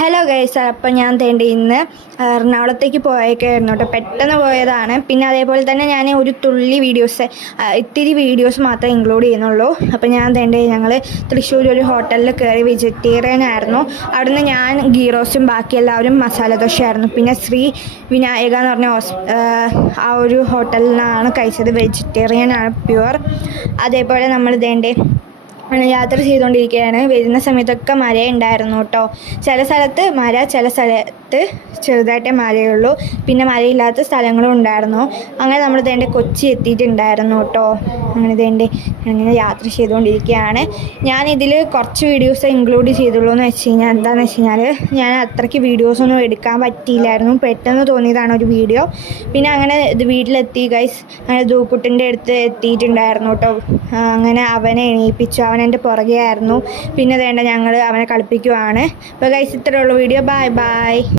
Hello guys, അപ്പം ഞാൻ തേണ്ടി ഇന്ന് എറണാകുളത്തേക്ക് പോയേക്കായിരുന്നു കേട്ടോ. പെട്ടെന്ന് പോയതാണ്. പിന്നെ അതേപോലെ തന്നെ ഞാൻ ഒരു തുള്ളി ഇത്തിരി വീഡിയോസ് മാത്രമേ ഇൻക്ലൂഡ് ചെയ്യുന്നുള്ളൂ. അപ്പം ഞാൻ തേണ്ടി ഞങ്ങൾ തൃശ്ശൂർ ഒരു ഹോട്ടലിൽ കയറി. വെജിറ്റേറിയൻ ആയിരുന്നു. അവിടുന്ന് ഞാൻ ഗീ റോസ്റ്റും ബാക്കി എല്ലാവരും മസാല ദോശയായിരുന്നു. പിന്നെ ശ്രീ വിനായക എന്ന് പറഞ്ഞ ആ ഒരു ഹോട്ടലിൽ നിന്നാണ് കഴിച്ചത്. വെജിറ്റേറിയൻ ആണ്, പ്യുവർ. അതേപോലെ നമ്മൾ തേണ്ടി യാത്ര ചെയ്തുകൊണ്ടിരിക്കുകയാണ്. വരുന്ന സമയത്തൊക്കെ മഴയുണ്ടായിരുന്നു കേട്ടോ. ചില സ്ഥലത്ത് മഴ, ചില സ്ഥലത്ത് ചെറുതായിട്ടേ മഴയുള്ളൂ. പിന്നെ മഴയില്ലാത്ത സ്ഥലങ്ങളും ഉണ്ടായിരുന്നു. അങ്ങനെ നമ്മൾ ഇതേണ്ട കൊച്ചി എത്തിയിട്ടുണ്ടായിരുന്നു കേട്ടോ. അങ്ങനെ യാത്ര ചെയ്തുകൊണ്ടിരിക്കുകയാണ്. ഞാനിതിൽ കുറച്ച് വീഡിയോസ് ഇൻക്ലൂഡ് ചെയ്തുള്ളൂ എന്ന് വെച്ച് കഴിഞ്ഞാൽ എന്താണെന്ന് വെച്ച് കഴിഞ്ഞാൽ ഞാൻ അത്രയ്ക്ക് വീഡിയോസൊന്നും എടുക്കാൻ പറ്റിയില്ലായിരുന്നു. പെട്ടെന്ന് തോന്നിയതാണ് ഒരു വീഡിയോ. പിന്നെ അങ്ങനെ ഇത് വീട്ടിലെത്തി ഗൈസ്. അങ്ങനെ ദൂക്കുട്ടിൻ്റെ അടുത്ത് എത്തിയിട്ടുണ്ടായിരുന്നു കേട്ടോ. അങ്ങനെ അവനെ എണീപ്പിച്ചു. അവൻ എൻ്റെ പുറകെ ആയിരുന്നു. പിന്നെ വേണ്ട ഞങ്ങൾ അവനെ കളിപ്പിക്കുവാണ്. അപ്പോൾ ഗൈസ്, ഇത്രയുള്ള വീഡിയോ. Bye bye.